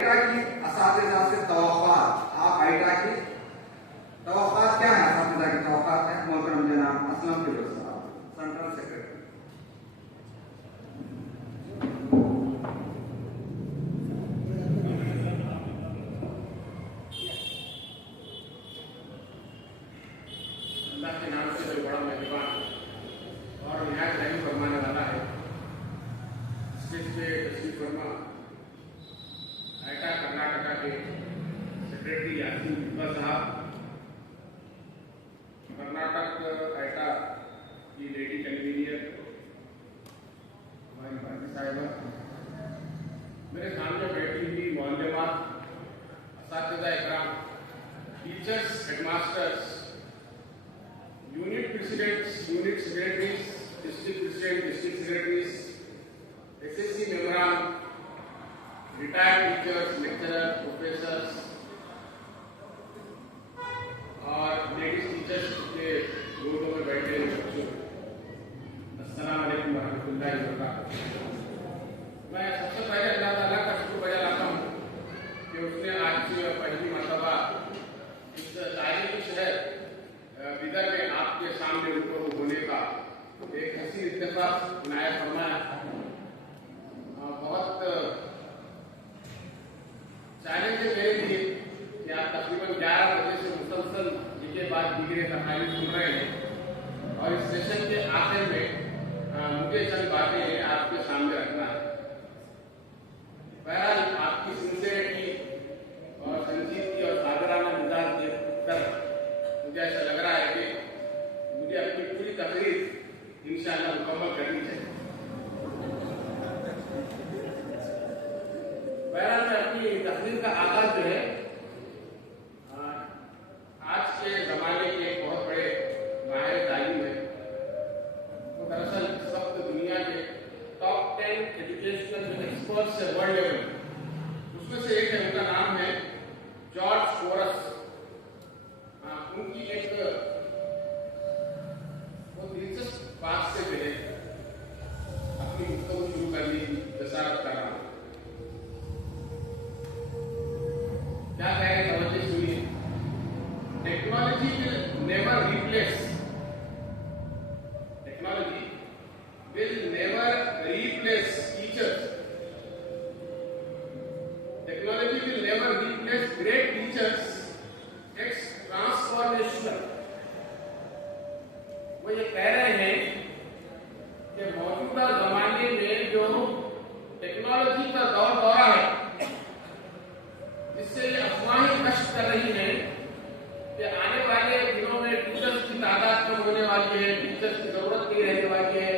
की असातिज़ा से तवक्कुआत, आप आइटा की तवक्कुआत क्या है? असातिज़ा की तवक्कुआत है मोहतरम जनाब असलम फिरोज साहब, सेंट्रल सेक्रेटरी। अल्लाह के नाम से जो बड़ा मेहरबान और निहायत रहम फरमाने वाला है, स्टेज पे तशरीफ फरमा आइटा कर्नाटका के सेक्रेटरी यासीन गुप्ता साहब, कर्नाटक आइटा की लेडी कन्वीनियर हमारी भारती साहिबा, मेरे सामने बैठी हुई मोहल्लेवार असातिज़ा इकराम, teachers, headmasters, unit presidents, unit secretaries, district president, district secretaries, SSC मेंबरान, रिटायर्ड टीचर्स, लेक्चरर, प्रोफेसर्स और लेडीज टीचर्स के ग्रुपों में बैठे हुए बच्चों, अस्सलाम वालेकुम रहमतुल्लाहि व बरकातहू। मैं सबसे पहले अल्लाह ताला का शुक्र बजा लाता हूँ कि उसने आज पहली मरतबा इस तारीखी शहर बिदर में आपके सामने रूबरू होने का एक हसीन इत्तेफाक इनायत फरमाया। बहुत चैलेंज है मेरे लिए कि आप तकरीबन 11 बजे से मुसलसल के बाद डिग्री तकरीर सुन रहे हैं और इस सेशन के आखिर में मुझे चंद बातें आपके सामने रखना है। बहरहाल आपकी सिंसियरिटी और संजीदगी और सादराना मिजाज देखकर मुझे ऐसा लग रहा है कि मुझे अपनी पूरी तकरीर इंशाअल्लाह मुकम्मल करनी चाहिए। बहरहाल मैं अपनी तकरीर का आगाज जो है आज के जमाने के एक बहुत बड़े माहिर तालीम है, वो दरअसल इस वक्त दुनिया के टॉप 10 एजुकेशनल एक्सपर्ट्स है वर्ल्ड लेवल, उसमें से एक है, उनका नाम है जॉर्ज सोरस। उनकी एक बहुत दिलचस्प बात से मैंने अपनी गुफ्तगू शुरू करने की जसारत कर रहा हूं। क्या कह रहे हैं, तवज्जो सुनिए। Technology will never replace teachers. Technology will never replace great teachers. It's transformational. वो ये कह रहे हैं कि मौजूदा जमाने में जो टेक्नोलॉजी का दौर दौरा है, इससे ये अफवाहें नष्ट कर रही हैं कि आने वाले दिनों में टीचर्स की तादाद कम होने वाली है, टीचर्स की जरूरत नहीं रहने वाली है,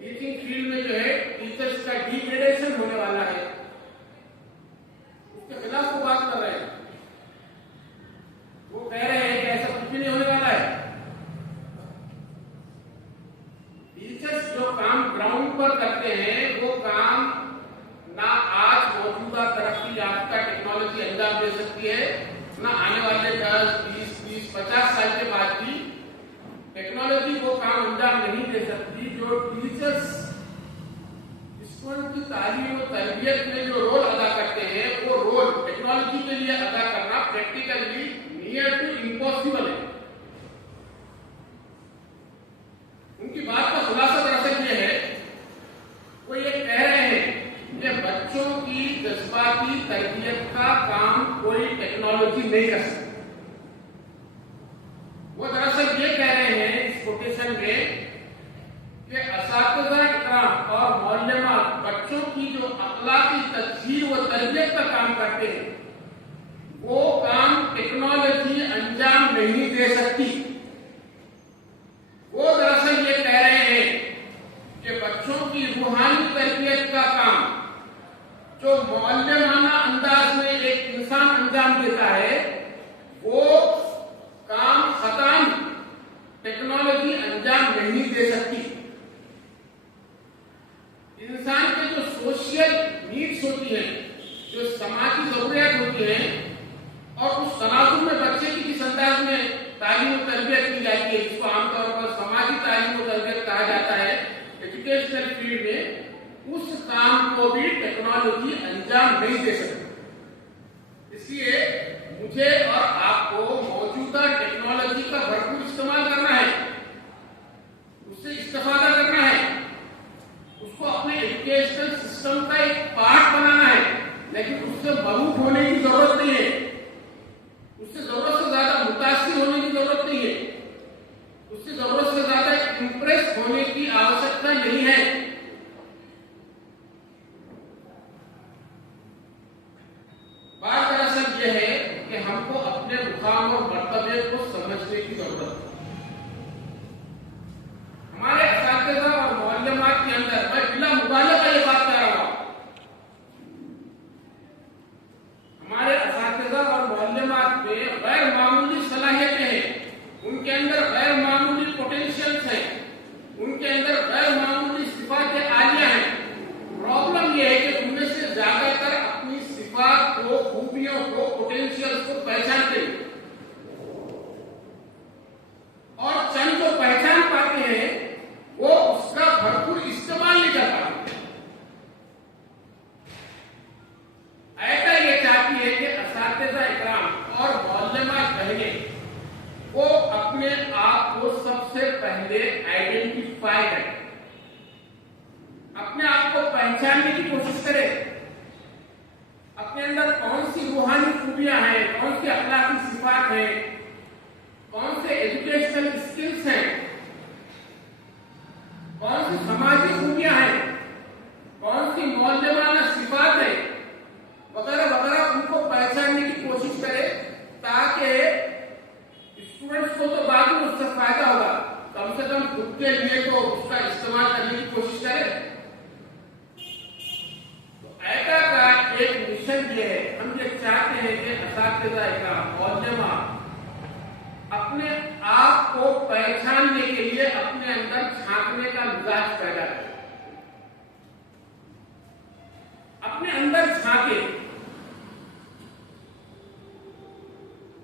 टीचिंग फील्ड में जो है टीचर्स का डिग्रेडेशन होने वाला है। उसके खिलाफ वो बात कर रहे हैं। वो कह रहे हैं कि ऐसा कुछ भी नहीं होने वाला है। टीचर्स जो काम ग्राउंड पर करते हैं वो काम ना आज मौजूदा तरक्की याफ्ता टेक्नोलॉजी अंजाम दे सकती है, ना आने वाले 10, 20, 50 साल के बाद भी टेक्नोलॉजी वो काम अंजाम नहीं दे सकती। जो टीचर्स स्टूडेंट की तालीम और तरबियत में जो रोल अदा करते हैं, वो रोल टेक्नोलॉजी के लिए अदा करना प्रैक्टिकली नियर टू इम्पॉसिबल है। उनकी बात का खुलासा दरअसल ये है, वो ये कह रहे हैं कि बच्चों की जज्बाती तरबियत का काम कोई टेक्नोलॉजी नहीं कर सकती। वो दरअसल ये कह रहे हैं इस कोटेशन में कि असातिज़ा इकराम और मौलमा बच्चों की जो अखलाकी तस्हीर व तरबियत का काम करते हैं, वो काम टेक्नोलॉजी अंजाम नहीं दे सकती। वो दरअसल ये कह रहे हैं कि बच्चों की रूहानी तरबियत का काम जो मौलमाना अंदाज में एक इंसान अंजाम देता है, वो काम खतान टेक्नोलॉजी अंजाम नहीं दे सकती। इंसान के जो सोशल नीड्स होती हैं, जो समाजी जरूरियात होती हैं, और उस तनाजुम में बच्चे की किस अंदाज में तालीम और तरबियत की जाती है, जिसको आमतौर पर समाजी तालीम और तरबियत कहा जाता है एजुकेशनल फील्ड में, उस काम को भी टेक्नोलॉजी अंजाम नहीं दे सकती। इसलिए मुझे और आपको मौजूदा टेक्नोलॉजी का भरपूर इस्तेमाल करना है, उससे इस्तेफादा करना है, उसको अपने एजुकेशनल सिस्टम का एक पार्ट बनाना है, लेकिन उससे मरूफ होने की जरूरत नहीं है, उससे जरूरत से ज्यादा मुतासिर होने की जरूरत नहीं है, उससे जरूरत से ज्यादा इंप्रेस होने की आवश्यकता नहीं है। बात दरअसल यह है कि हमको अपने मुकाम और मर्तबे को समझने की जरूरत है। हमारे असातिज़ा और मुअल्लिमात के अंदर, मैं बिला मुबालगा ये बात कह रहा हूं, हमारे असातिज़ा और मुअल्लिमात में गैर मामूली सलाहियतें हैं, उनके अंदर गैर मामूली पोटेंशियल्स हैं, उनके अंदर गैर मामूली सिफात आलिया हैं। प्रॉब्लम यह है कि उनमें से ज्यादातर अपनी सिफात को, खूबियों को, पोटेंशियल्स को पहचानते हैं, और चंद जो पहचान पाते हैं वो उसका भरपूर इस्तेमाल नहीं कर पाते। ऐसा ये चाहती है कि असातिज़ा इकराम और मुअल्लिमात बहनें वो अपने आप को सबसे पहले आइडेंटिफाई करें, अपने आप को पहचानने की कोशिश करें, अपने अंदर कौन सी रूहानी खूबियां हैं, कौन सी अखलाकी सिफात हैं, कौन से एजुकेशनल स्किल्स हैं, कौन सी समाजी खूबियां हैं, कौन सी मौलवाना सिफात है, वगैरह वगैरह, उनको पहचानने की कोशिश करें, ताकि स्टूडेंट्स को तो बाद में उससे फायदा होगा, कम से कम खुद के लिए तो उसका इस्तेमाल करने की कोशिश करें। तो ऐसा का एक मिशन ये है, हम ये चाहते हैं कि असातिज़ा इकराम, मुअल्लिमा अपने आप को पहचानने के लिए अपने अंदर झांकने का मिजाज पैदा करें, अपने अंदर झांके,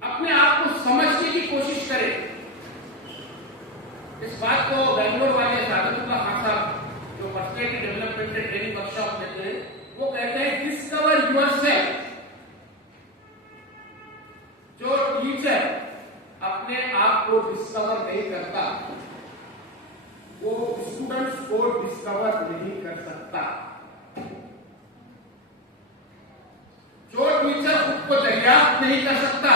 अपने आप को समझने की कोशिश करें। इस बात को बेंगलोर वाले सादतुल्लाह खान साहब जो पर्सनैलिटी डेवलपमेंट ट्रेनिंग वर्कशॉप देते हैं, वो कहते हैं डिस्कवर योरसेल्फ। जो टीचर अपने आप को डिस्कवर नहीं करता वो स्टूडेंट्स को डिस्कवर नहीं कर सकता। जो टीचर खुद को दरियाफ्त नहीं कर सकता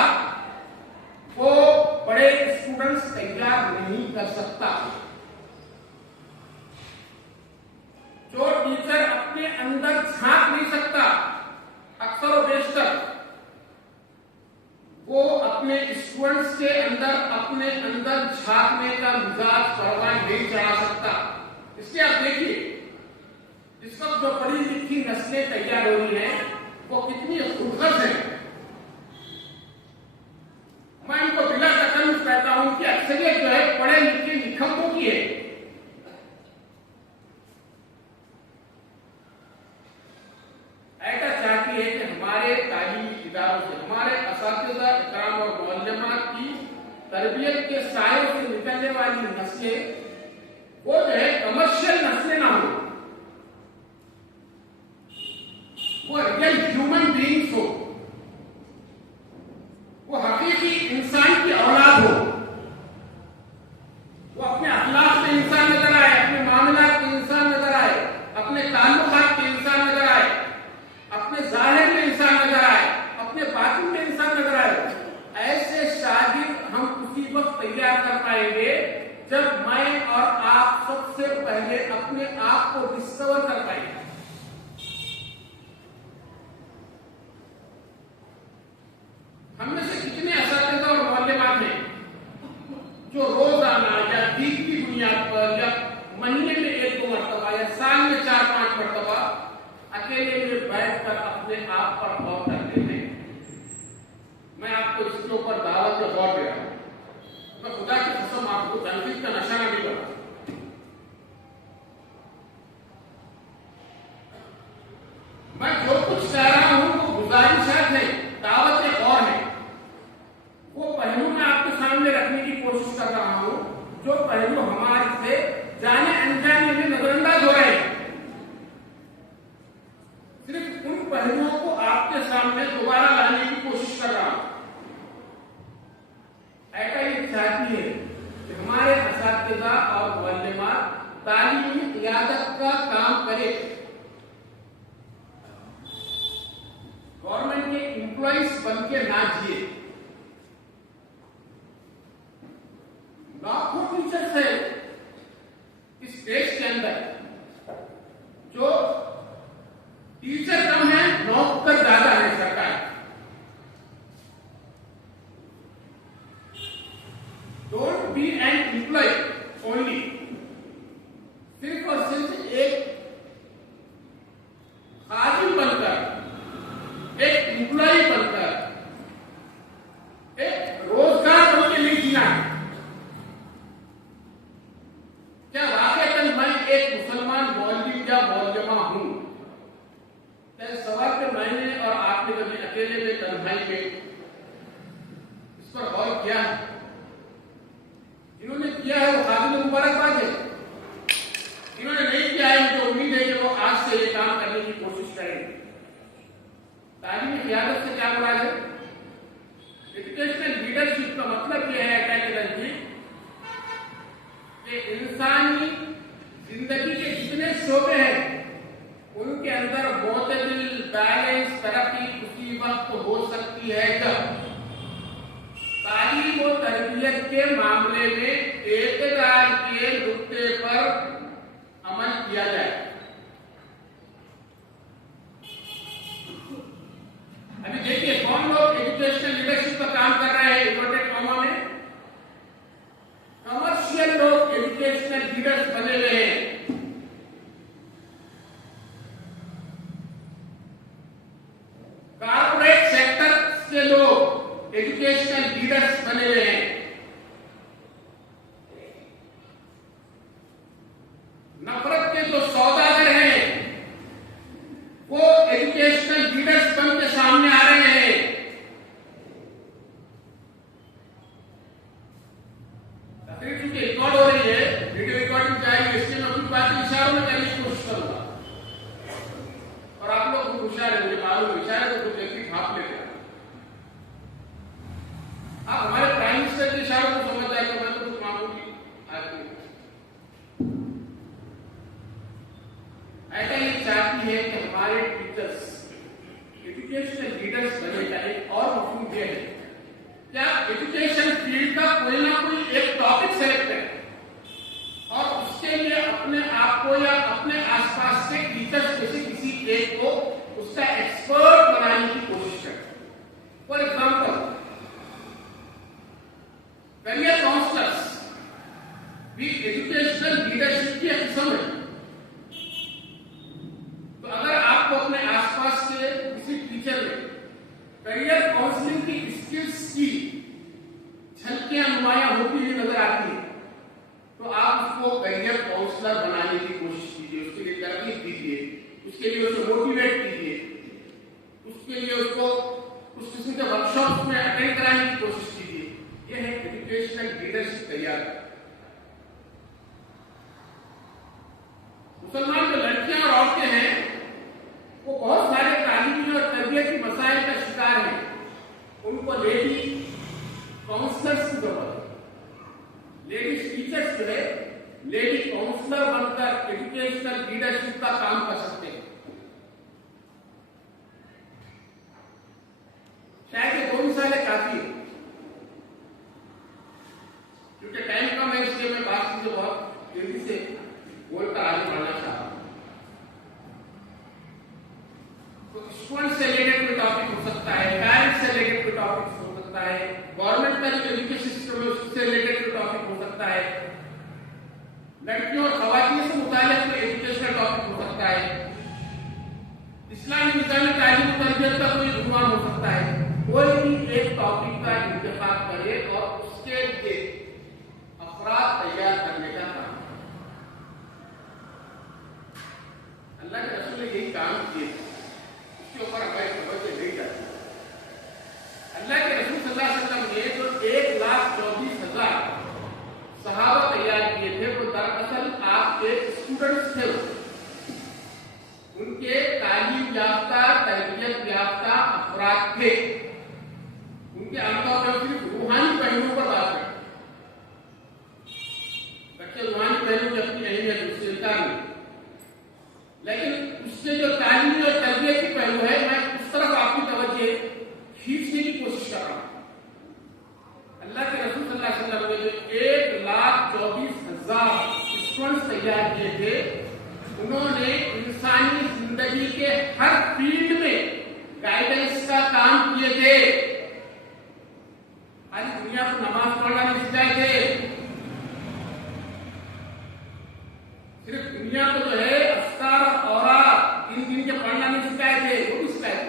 वो बड़े स्टूडेंट्स तैयार नहीं कर सकता। जो टीचर अपने अंदर झांक नहीं सकता, अक्सर और बेशतर वो अपने स्टूडेंट्स के अंदर अपने अंदर झांकने का मिजाज परवान नहीं चढ़ा सकता। इसलिए आप देखिए इस वक्त जो पढ़ी लिखी नस्लें तैयार हो रही हैं वो कितनी खूबसूरत है। मैं इनको बिला तकल्लुफ कहता हूं कि अक्सरियत जो है पढ़े लिखे निखंबों की है। ऐसा चाहती है कि हमारे तालीमी इदारों से, हमारे असातिज़ा इकराम और मुअल्लिमात की तरबियत के सायों से निकलने वाली नस्लें वो जो है कमर्शियल नस्लें ना हो, वो रियल ह्यूमन बीइंग्स हो, वो हकीकी इंसान की औलाद हो, वो अपने अखलाक में इंसान नजर आए, अपने मामलात में इंसान नजर आए, अपने ताल्लुकात में इंसान नजर आए, अपने जाहिर में इंसान नजर आए, अपने बातिन में इंसान नजर आए। ऐसे शागिर्द हम उसी वक्त तैयार कर पाएंगे जब मैं और आप सबसे पहले अपने आप को डिस्कवर कर पाएंगे। हमने से कितने असातिज़ा और मुअल्लिमात हैं जो रोजाना या वीक की बुनियाद पर या महीने में 1-2 मरतबा या साल में 4-5 मरतबा अकेले में बैठकर अपने आप पर गौर करते हैं। मैं आपको इसके ऊपर दावत पे गौर दे रहा हूं। मैं खुदा की कसम आपको तनकीद का नशा नहीं कर रहा। मैं जो कुछ कह रहा हूं वो गुजारिशात है, दावत गौर है। वो पहलू मैं आपके सामने रखने की कोशिश कर रहा हूं जो पहलू हमारे से जाने अनजाने में नजरअंदाज हो रहे हैं। क़ियादत का काम करे, गवर्नमेंट के एम्प्लॉइज बन के ना जिए। लाखों टीचर्स है इस देश के अंदर, जो टीचर कम है, नौकर ज्यादा है सरकार। Don't be an employ only, सिर्फ और सिर्फ एक खादिम बनकर, एक एम्प्लॉय बनकर, एक रोजगार बन के नहीं जीना है। क्या वाकई मैं एक मुसलमान मौलवी या मौलमा हूं? क्या इस सवाल पे मैंने और आपने कभी अकेले में तन्हाई में इस पर गौर किया है? जिन्होंने किया है वो काबिल मुबारकबाद है, जिन्होंने नहीं किया है मुझे उम्मीद है कि वो आज से ये काम करने की कोशिश करेंगे। तालीमी क़ियादत से क्या मुराद है? एजुकेशनल लीडरशिप का मतलब यह है कि इंसानी जिंदगी के जितने शोबे हैं उनके अंदर मोतदिल, बैलेंस, तरक्की उसी वक्त हो सकती है जब तालीम और तरबियत के मामले में एतदाल के नुक्ते पर अमल किया जाए। अभी देखिए कौन लोग एजुकेशनल लीडरशिप का काम कर रहे हैं इन्वर्टेड कॉमा में? कमर्शियल लोग एजुकेशनल लीडर्स बने हुए हैं। कॉर्पोरेट सेक्टर के लोग एजुकेशनल लीडर्स बने हुए हैं। नफरत के जो सौदागर हैं वो एजुकेशनल लीडर्स बन के सामने आ रहे हैं। क्योंकि रिकॉर्ड हो रही है, वीडियो रिकॉर्डिंग जाएगी, इसलिए मैं कुछ बातें इशारों में करने की कोशिश करूंगा और आप लोग खूब होशियार है, मुझे मालूम है, इशारे तो कुछ व्यक्ति भाप लेते हैं। आप हमारे प्राइम मिनिस्टर के इशारों को समझ जाएंगे, मैं तो कुछ मामूली आदमी। ऐसा ये चाहती है कि हमारे टीचर्स एजुकेशनल लीडर्स बने जाए। और मफहूम यह है, क्या एजुकेशन फील्ड का कोई ना कोई एक टॉपिक सेलेक्ट करें और उसके लिए अपने आप को या अपने आसपास के टीचर्स में से किसी एक को उसका एक्सपर्ट बनाने की कोशिश करें। फॉर एग्जाम्पल, करियर काउंसलर्स भी एजुकेशनल लीडरशिप की किस्म है। तो अगर आपको अपने आसपास के किसी टीचर में करियर काउंसलिंग की स्किल्स की झलकियां नुमायां होती हुई नजर आती है, तो आप उसको करियर काउंसलर बनाने की कोशिश कीजिए, उसके लिए तरकीब दीजिए, उसके लिए उसे मोटिवेट कीजिए, उसके लिए उसको उस किस्म के वर्कशॉप में अटेंड कराने की कोशिश कीजिए। यह है एजुकेशनल लीडरशिप तैयार। मुसलमान जो लड़कियां और औरतें हैं वो बहुत सारे तालीमी और तरबियती मसाइल का शिकार है। उनको लेडी काउंसलर्स की जरूरत है। लेडीज टीचर्स जो है लेडी काउंसलर बनकर एजुकेशनल लीडरशिप का काम कर सकते हैं। शायद ये 2 मिसालें काफी है, क्योंकि टाइम कम है, इसलिए मैं बात से बहुत तेजी से बोलकर आगे बढ़ना चाहता हूं। तो स्टूडेंट से रिलेटेड कोई टॉपिक हो सकता है, पेरेंट्स से रिलेटेड कोई टॉपिक हो सकता है, गवर्नमेंट का जो एजुकेशन सिस्टम है उससे रिलेटेड कोई टॉपिक हो सकता है, लड़कियों और खवातीन से मुताल्लिक कोई एजुकेशनल टॉपिक हो सकता है, इस्लामी निज़ामी तालीम और तरबियत का कोई उन्वान हो सकता है। कोई भी एक टॉपिक का इंतखाब करे और उसके लिए अफराद तैयार करने का काम। अल्लाह के रसूल ने यही काम किए, उसके ऊपर हमारी तवज्जो नहीं जाती। अल्लाह के रसूल सल्लल्लाहु अलैहि वसल्लम ने जो 1,24,000 सहाबा तैयार किए थे, वो दरअसल आपके स्टूडेंट्स थे। उनके तालीम याफ्ता, तरबियत याफ्ता अफराद थे। उनके आमतौर पर सिर्फ रूहानी पहलुओं पर बात है। बच्चे रूहानी पहलू की अपनी अहमियत उससे इनकार नहीं। तैयार किए थे, उन्होंने इंसानी जिंदगी के हर फील्ड में गाइडेंस का काम किए थे। आज दुनिया को नमाज पढ़ना नहीं सिखाए थे, सिर्फ दुनिया को जो है अस्कार और इन दिन के पढ़ना नहीं सिखाए थे, वो भी सिखाए थे,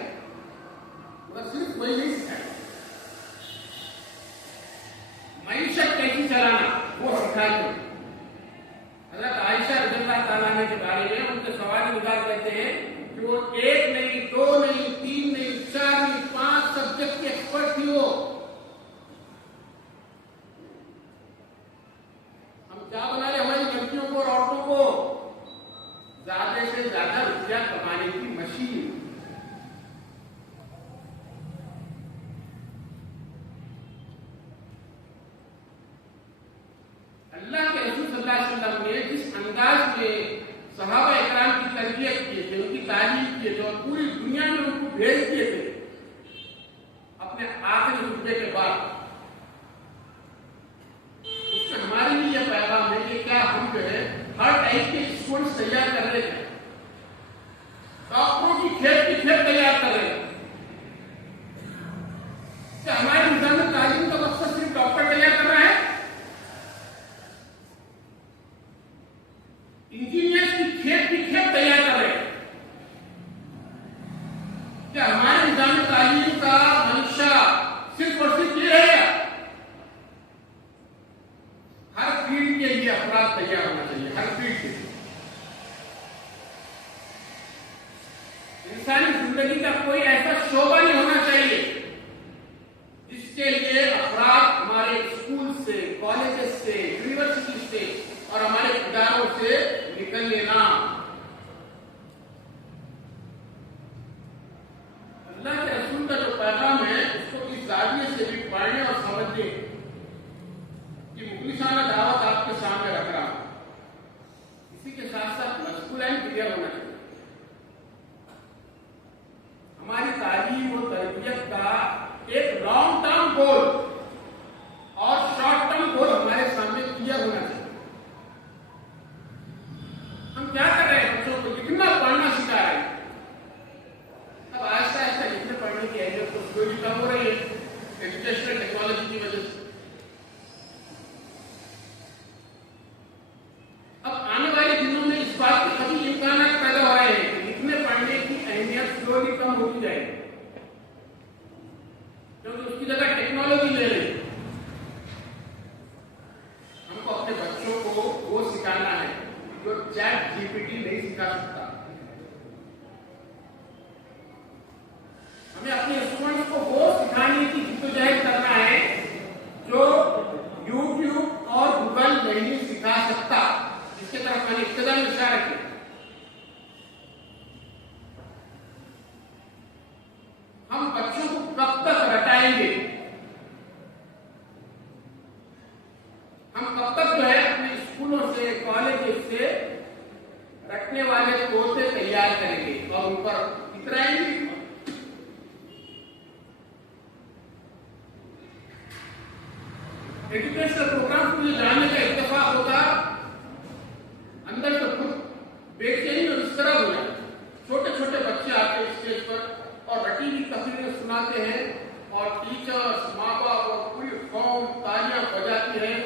मगर सिर्फ वही नहीं सिखाए। मईशत कैसी चलाना वो सिखाए थे। हज़रत आयशा रज़ियल्लाहु ताला अन्हा के बारे में उनके सवाल निकाल कहते हैं कि वो 1 नहीं, 2 नहीं, 3 नहीं, 4 नहीं, 5 सब्जेक्ट की एक्सपर्ट थी वो। हम क्या बना रहे हमारी लड़कियों को और औरतों को? ज्यादा से ज्यादा रुपया कमाने की मशीन। अल्लाह के रसूल सल्लल्लाहु अलैहि वसल्लम ने जिस अंदाज में सहाबा इकराम की तरबियत किए थे, उनकी तालीम किए थे और पूरी दुनिया में उनको भेज दिए थे अपने आखिरी रुतबे के बाद, उसमें हमारे लिए यह पैगाम है कि क्या हम जो है हर टाइप के स्टूडेंट्स तैयार कर रहे हैं, डॉक्टरों की खेत तैयार कर रहे हैं। क्या हमारे निजाम तालीम का मकसद सिर्फ डॉक्टर तैयार करना है? इंजीनियर्स की खेत तैयार कर रहे हैं। क्या हमारे निजाम तालीम का मंशा सिर्फ और सिर्फ ये है? हर फील्ड के लिए अफराद तैयार होना चाहिए, हर फील्ड के लिए। इंसानी जिंदगी का कोई ऐसा शोबा नहीं होना चाहिए जिसके लिए अफराद हमारे स्कूल से, कॉलेजेस से, यूनिवर्सिटी से और हमारे इदारों से निकल लेना। अल्लाह के रसूल का जो पैगाम है उसको इस जाविये से भी पढ़ने और समझने की मुखलिसाना दावत आपके सामने रख रहा हूं। इसी के साथ साथ मस्कुलाइन क्लियर होना चाहिए। हमारी तालीम और तरबियत का एक लॉन्ग टर्म गोल और शॉर्ट टर्म गोल हमारे सामने क्लियर होना चाहिए। हम क्या कर रहे हैं? बच्चों को लिखना पढ़ना सिखा रहे हैं। अब आहिस्ता आहिस्ता लिखने पढ़ने की अहमियत तो थोड़ी कम हो रही है एजुकेशनल टेक्नोलॉजी की वजह से। अब आने वाले दिनों में इस बात के सभी इम्कान पैदा हो रहे हैं कि लिखने पढ़ने की अहमियत स्लोली कम होती जाएगी, क्योंकि उसकी जगह टेक्नोलॉजी ले रही है। हमको अपने बच्चों को वो सिखाना है जो चैट जीपीटी नहीं सिखा सकता। हमें अपने स्टूडेंट्स को वो सिखाने की जिद्दोजहद करना है जो यूट्यूब और गूगल नहीं सिखा सकता, जिसके तरफ मैंने इब्तिदा में इशारा किया। हम बच्चों को कब तक रटाएंगे? हम कब तक जो है अपने स्कूलों से, कॉलेज से रखने वाले तोते तैयार करेंगे और उन पर इतराएंगे? एजुकेशनल प्रोग्राम में जाने का इत्तेफाक होता, अंदर तो खुद बेचैनी और इस तरह हो जाए। छोटे छोटे बच्चे आते हैं स्टेज पर और रटी हुई तकरीरें सुनाते हैं और टीचर्स, माँ बाप और पूरी कौम तालियां बजाती है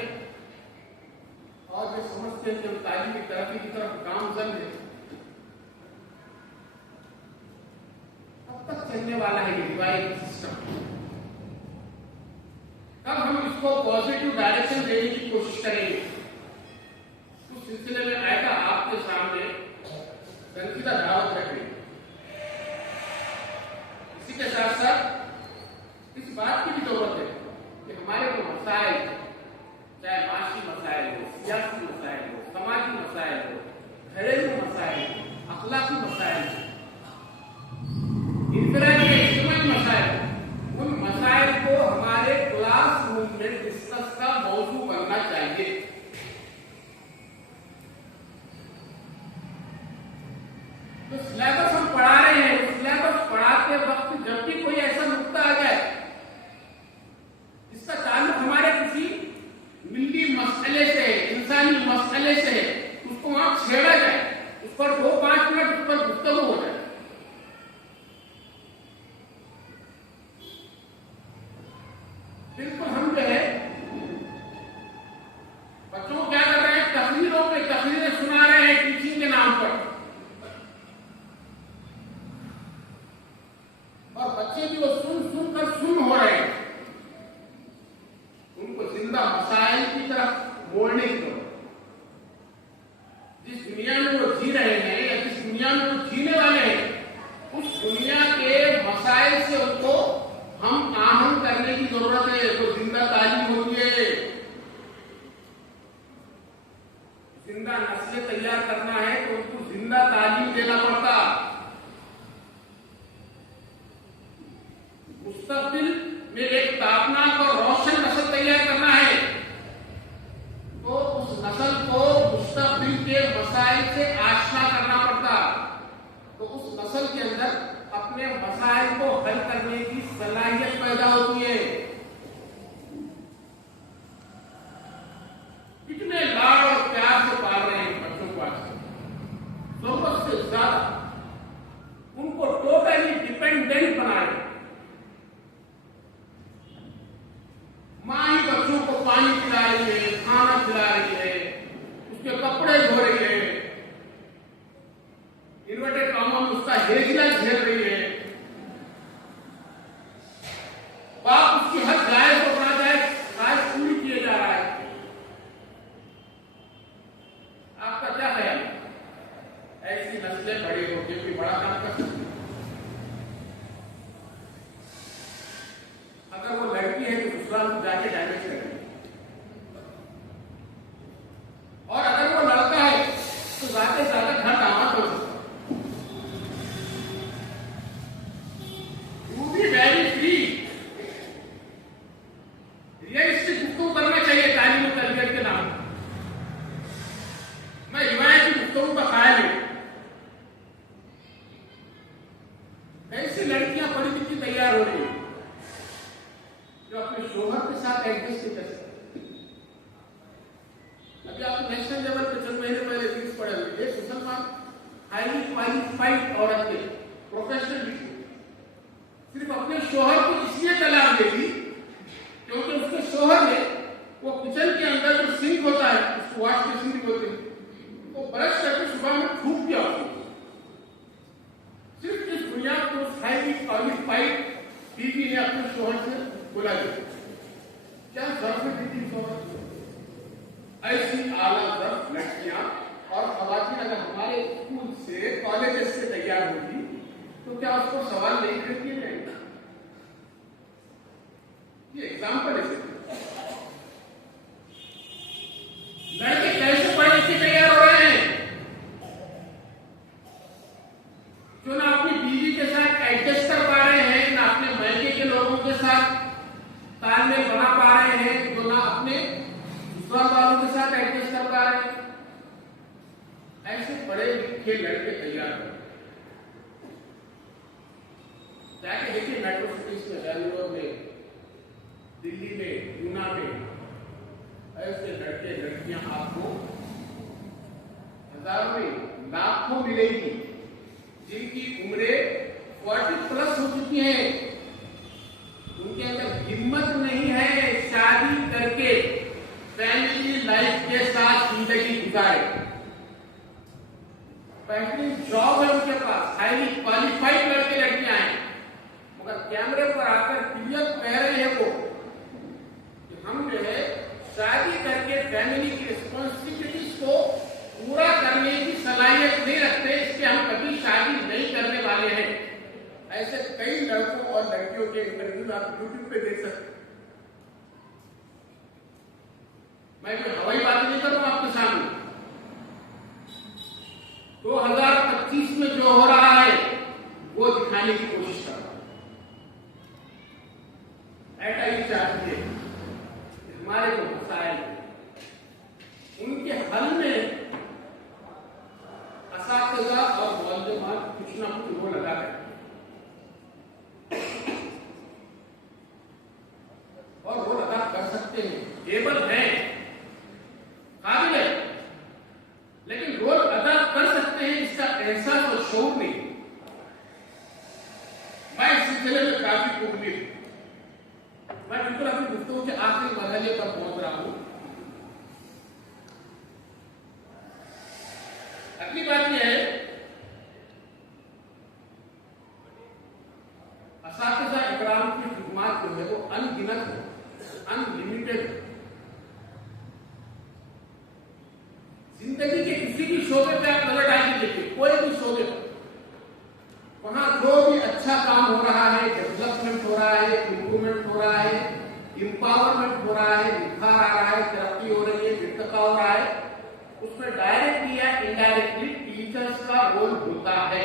और वे समझते हैं कि हम तालीमी तरक्की की तरफ गामजन है। कब तक चलने वाला है ये डिवाइड सिस्टम? कब हम इसको पॉजिटिव डायरेक्शन देने की कोशिश करेंगे? उस सिलसिले में आएगा आपके सामने संजीदा दावत रखेंगे। इसी के साथ साथ इस बात की भी जरूरत है कि हमारे को मसाइल, चाहे माशी मसाइल हो, सियासी मसाइल हो, समाजी मसाइल हो, घरेलू मसाइल, अखलाकी मसाइल, इंफरादी या इज्तिमाई मसाइल, उन मसाइल को हमारे क्लासरूम में डिस्कस का मौजू बनना चाहिए। तो सिलेबस हम पढ़ा रहे हैं, तो सिलेबस पढ़ाते वक्त जब भी कोई ऐसा नुक्ता आ जाए इसका ताल्लुक हमारे किसी मिली मसले से, इंसानी मसले से, उसको वहां में वो जीने वाले हैं, उस दुनिया के मसाइल से उनको हम आहंग करने की जरूरत है। तो जिंदा तालीम होती है, जिंदा नस्लें तैयार करना है तो उनको जिंदा तालीम देना पड़ता। मुस्तकबिल में एक ताबनाक और रोशन नस्ल तैयार करना है तो उस नस्ल को मुस्तकबिल के मसाइल से आशना करना पड़ता। तो उस नस्ल के अंदर अपने मसाइल को हल करने की सलाहियत पैदा होती है। कितने लाड़ और प्यार से पाल रहे हैं बच्चों को आजकल, जरूरत से ज्यादा उनको टोटली डिपेंडेंट बनाए। माँ ही बच्चों को पानी पिला रही है, खाना खिला रही है, उसके कपड़े धो रही है, इन्वर्टेड कामों में उसका हेजिला झेल रही है। बाप उसकी हर जायज और नाजायज पूरी किए जा रहा है। आपका क्या ख्याल है? ऐसी नस्लें बड़ी होकर भी बड़ा काम कर सकती है। अगर वो लड़की है तो ससुराल को जाके डैमेज करेगी, और अगर वो लड़का है तो ज्यादा से ज्यादा घर दामाद हो सकता है। To be very free, realistic गुफ्तगू करना चाहिए तालीम और तरबियत के नाम पर। मैं रिवायती गुफ्तगू का ख्याल है। ऐसी लड़कियां बड़ी लिखी तैयार हो रही है जो अपने शोहर के साथ एडजस्ट नहीं कर सकते। अभी आप नेशनल लेवल पे चंद महीने पहले न्यूज पढ़े हुए, एक मुसलमान हाईली क्वालिफाइड औरत थे, प्रोफेशनल भी, सिर्फ अपने शोहर को इसलिए तलाक दे दी क्योंकि उसके शोहर ने वो किचन के अंदर जो सिंक होता है, उसको वॉश बेसिन भी बोलते हैं, वो ब्रश करके सुबह में थूक दिया उसको। सिर्फ इस बुनियाद को हाईली क्वालिफाइड बीवी ने अपने शोहर से बोला गया। क्या जरूरत थी शोहर? ऐसी आला जरूरत लड़कियां और खवातीन अगर हमारे स्कूल से कॉलेजेस से तैयार होगी तो क्या उसको सवाल नहीं खड़े किए जाएंगे? ये एग्जाम्पल है। लड़के कैसे पढ़े लिखे तैयार हो रहे हैं जो ना अपनी बीवी के साथ एडजस्ट कर पा रहे हैं, ना अपने मैके के लोगों के साथ तालमेल बना पा रहे हैं, जो ना अपने ससुराल वालों के साथ एडजस्ट कर पा रहे हैं। ऐसे पढ़े लिखे लड़के तैयार हो। जाके देखिए मेट्रो सिटीज में, बैंगलोर में, दिल्ली में, पूना में, ऐसे लड़के लड़कियां आपको हजारों में लाखों मिलेगी जिनकी उम्रें 40+ हो चुकी हैं। उनके अंदर हिम्मत नहीं है शादी करके फैमिली लाइफ के साथ जिंदगी गुजारे। पहली जॉब है उनके पास, हाईली क्वालिफाइड लड़के लड़कियां हैं, मगर कैमरे पर आकर क्लियर कह रहे हैं वो कि हम जो है शादी करके फैमिली की रिस्पॉन्सिबिलिटीज को पूरा करने की सलाहियत नहीं रखते, इसलिए हम कभी शादी नहीं करने वाले हैं। ऐसे कई लड़कों और लड़कियों के इंटरव्यू आप यूट्यूब पे देख सकते हैं। मैं कोई हवाई बात नहीं कर रहा हूं आपके सामने। 2025 में जो हो रहा है वो दिखाने की कोशिश कर रहा हूं। ऐसा ही चाहती है हमारे जो मसाइल उनके हल में असातिज़ा और मुअल्लिमात कुछ ना कुछ वो लगा है और वो लगा कर सकते हैं, एबल हैं, काबिल है, लेकिन रोल अदा कर सकते हैं इसका एहसास और शऊर नहीं। मैं इस सिलसिले में काफी कुबली हूं। मैं बिल्कुल अपनी गुफ्तगू के आखिरी मरहले पर पहुंच रहा हूं। अगली बात यह है, असातिज़ा इकराम की खिदमत जो है वो अनगिनत है, अनलिमिटेड। जिंदगी के किसी भी शोबे पे आप नजर डाल के देखिए, कोई भी शोबे पर टीचर्स का रोल होता है।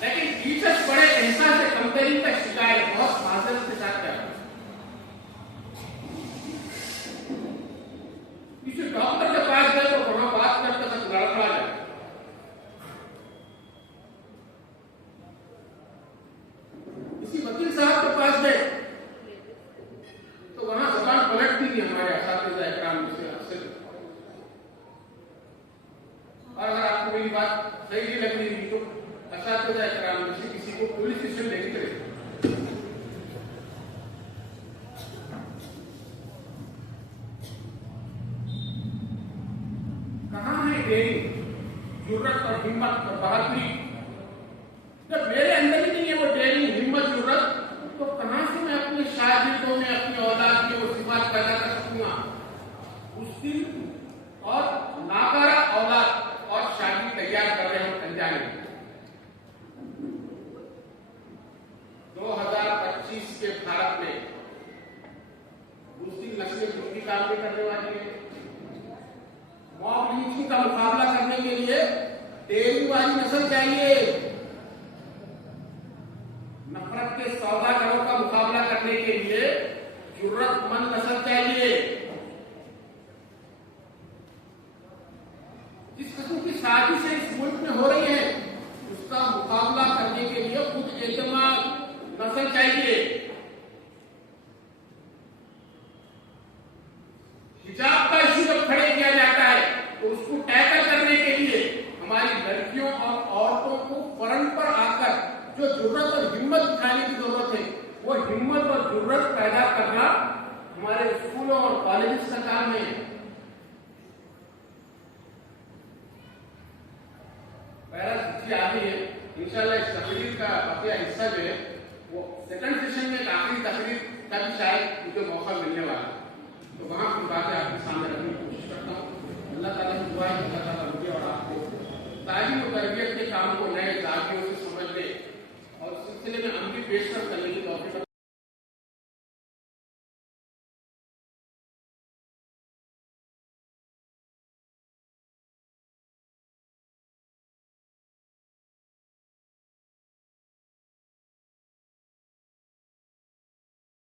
लेकिन टीचर्स बड़े एहसास से कंपेयरिंग का शिकायत बहुत माजरत के साथ कर रहे हैं। किसी डॉक्टर के पास गए तो वहां बात करते वक्त लड़खड़ा जाए, किसी वकील साहब के पास गए तो वहां जबान पलटती नहीं हमारे असातिज़ा इकराम से। और अगर आपको मेरी बात सही नहीं लग रही तो असातिज़ा इकराम में से किसी को पुलिस स्टेशन लेके चले। कहां है डेयरिंग, जुर्रत और हिम्मत और बहादुरी? जब मेरे अंदर ही नहीं है वो डेयरिंग, हिम्मत, जुर्रत, तो कहां से मैं अपने शागिर्दों में, अपनी औलाद में वो सिफात पैदा कर सकूंगा? उस दिन और नाकारा औलाद और शागिर्द तैयार कर रहे हैं अनजाने। 2025 के भारत में दूसरी नस्लें कुछ भी काम नहीं करने वाली है। मॉब लिंचिंग का मुकाबला करने के लिए डेयरिंग वाली नस्ल चाहिए। नफरत के सौदागरों का मुकाबला करने के लिए जुर्रतमंद नस्ल चाहिए। जिस किस्म की साजिशें इस मुल्क में हो रही है उसका मुकाबला करने के लिए खुद एतमाद नस्ल चाहिए। हिजाब का इशू जब खड़े किया जाता है तो उसको टैकल करने के लिए हमारी लड़कियों और औरतों को फरंट पर आकर जो जुर्रत और हिम्मत दिखाने की जरूरत है, वो हिम्मत और जुर्रत पैदा करना हमारे स्कूलों और कॉलेज का काम है। पहला चिट्ठी आ गई है, इंशाल्लाह इस तकरीर का बकिया हिस्सा जो है वो सेकंड सेशन में आखिरी तकरीर का भी शायद मुझे मौका मिलने वाला है, तो वहां की बातें